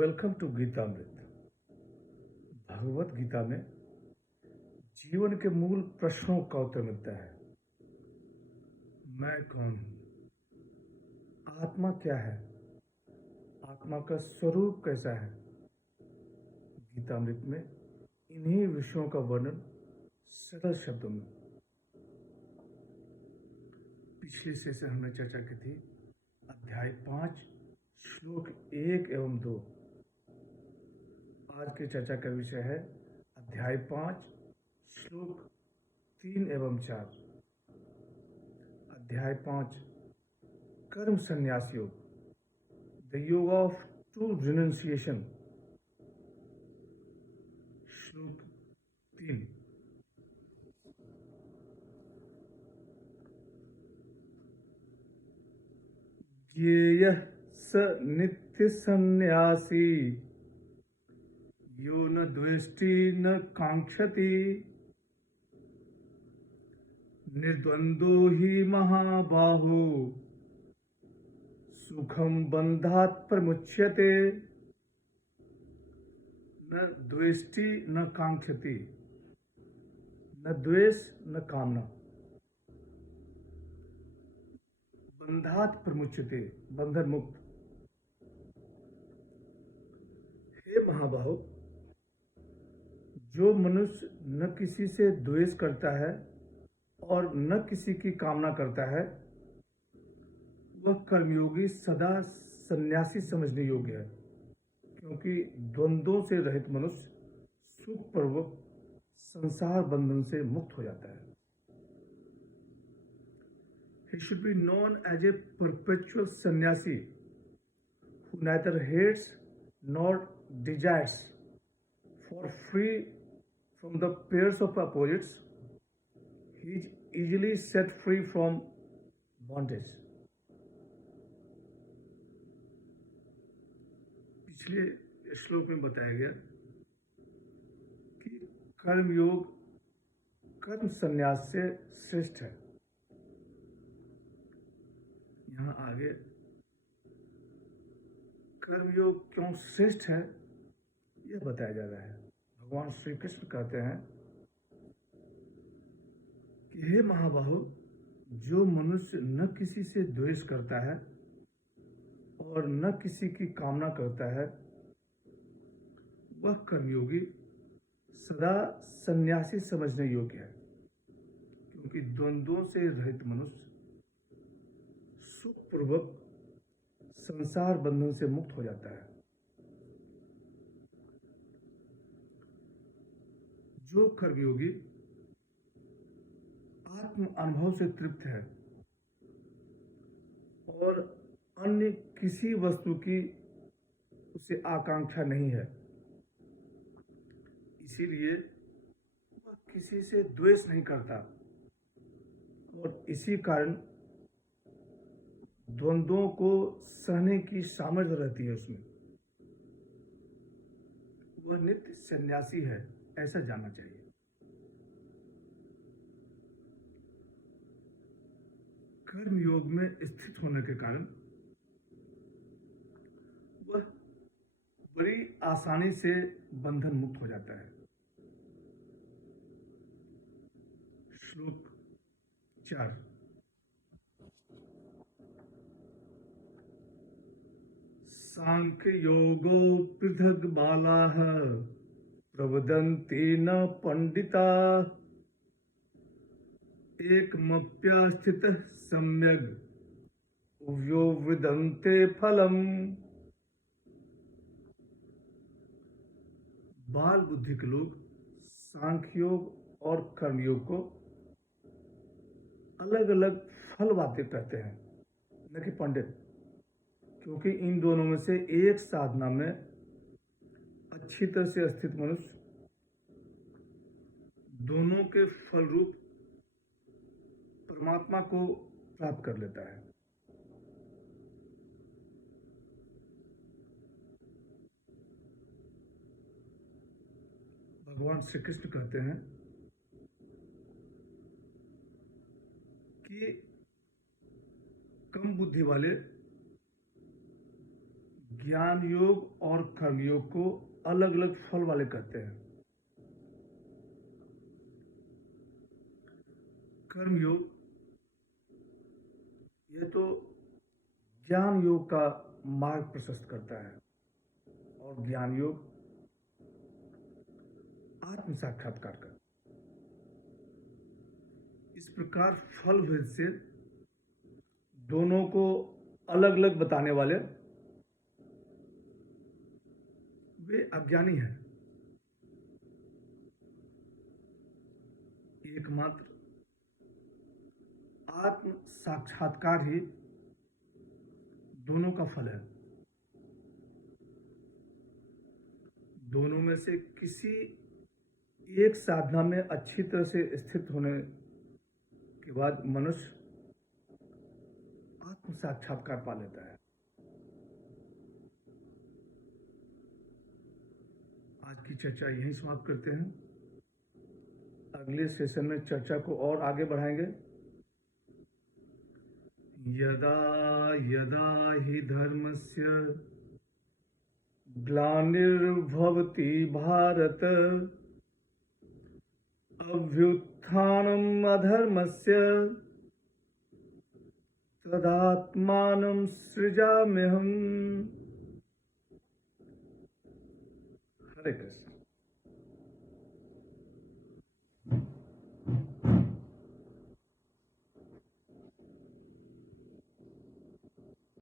Welcome to Geetamrit. Bhagavad Gita में जीवन के मूल प्रश्नों का उत्तर मिलता है। मैं कौन हूँ? आत्मा क्या है? आत्मा का स्वरूप कैसा है? गीतामृत में इन्हीं विषयों का वर्णन सरल शब्दों में। पिछले सेशन हमने चर्चा की थी अध्याय 5 श्लोक 1 एवं 2। आज की चर्चा का विषय है अध्याय 5 श्लोक 3 एवं 4। अध्याय 5 कर्म संन्यास योग, द योग ऑफ ट्रू रिनंसिएशन। श्लोक 3। ज्ञेयः स नित्य संन्यासी यो न द्वेष्टि न कांक्षति निर्द्वंदो हि महाबाहो सुखम बंधात् प्रमुच्यते। न द्वेष्टि न कांक्षति, न द्वेष न कामना, बंधात् प्रमुच्यते, बंधन मुक्त। हे महाबाहो, जो मनुष्य न किसी से द्वेष करता है और न किसी की कामना करता है, वह कर्मयोगी सदा सन्यासी समझने योग्य है, क्योंकि द्वंद्वों से रहित मनुष्य सुखपूर्वक संसार बंधन से मुक्त हो जाता है। He should be known as a perpetual sannyasi who neither hates nor desires, for free from the pairs of opposites, he is easily set free from bondage. पिछले श्लोक में बताया गया कि कर्मयोग कर्म संन्यास से श्रेष्ठ है। यहाँ आगे कर्मयोग क्यों श्रेष्ठ है यह बताया जा रहा है। भगवान श्री कृष्ण कहते हैं कि हे महाबाहु, जो मनुष्य न किसी से द्वेष करता है और न किसी की कामना करता है, वह कर्मयोगी सदा सन्यासी समझने योग्य है, क्योंकि द्वंद्वों से रहित मनुष्य सुखपूर्वक संसार बंधन से मुक्त हो जाता है। जो कर्मयोगी आत्म अनुभव से तृप्त है और अन्य किसी वस्तु की उसे आकांक्षा नहीं है, इसीलिए वह किसी से द्वेष नहीं करता और इसी कारण द्वंद्वों को सहने की सामर्थ्य रहती है उसमें। वह नित्य सन्यासी है, ऐसा जानना चाहिए। कर्म योग में स्थित होने के कारण वह बड़ी आसानी से बंधन मुक्त हो जाता है। श्लोक 4। सांख्य योगो पृथग बालाः प्रवदन्ति न पंडिता एकमप्यास्थितः सम्यग् उभयो विदन्ते फलम्। बाल बुद्धि के लोग सांख्य योग और कर्मयोग को अलग अलग फल बातें कहते हैं, न कि पंडित, क्योंकि इन दोनों में से एक साधना में अच्छी तरह से स्थित मनुष्य दोनों के फल रूप परमात्मा को प्राप्त कर लेता है। भगवान श्री कृष्ण कहते हैं कि कम बुद्धि वाले ज्ञान योग और कर्म योग को अलग अलग फल वाले कहते हैं। कर्म योग ये तो ज्ञान योग का मार्ग प्रशस्त करता है और ज्ञान योग आत्म साक्षात्कार का। इस प्रकार फल भेद से दोनों को अलग अलग बताने वाले वे अज्ञानी हैं। एकमात्र आत्म साक्षात्कार ही दोनों का फल है। दोनों में से किसी एक साधना में अच्छी तरह से स्थित होने के बाद मनुष्य आत्म साक्षात्कार पा लेता है। आज की चर्चा यहीं समाप्त करते हैं। अगले सेशन में चर्चा को और आगे बढ़ाएंगे। यदा यदा हि धर्मस्य ग्लानिर्भवति भारत अभ्युत्थानम् अधर्मस्य तदात्मानं सृजाम्यहम्। हरे कृष्ण।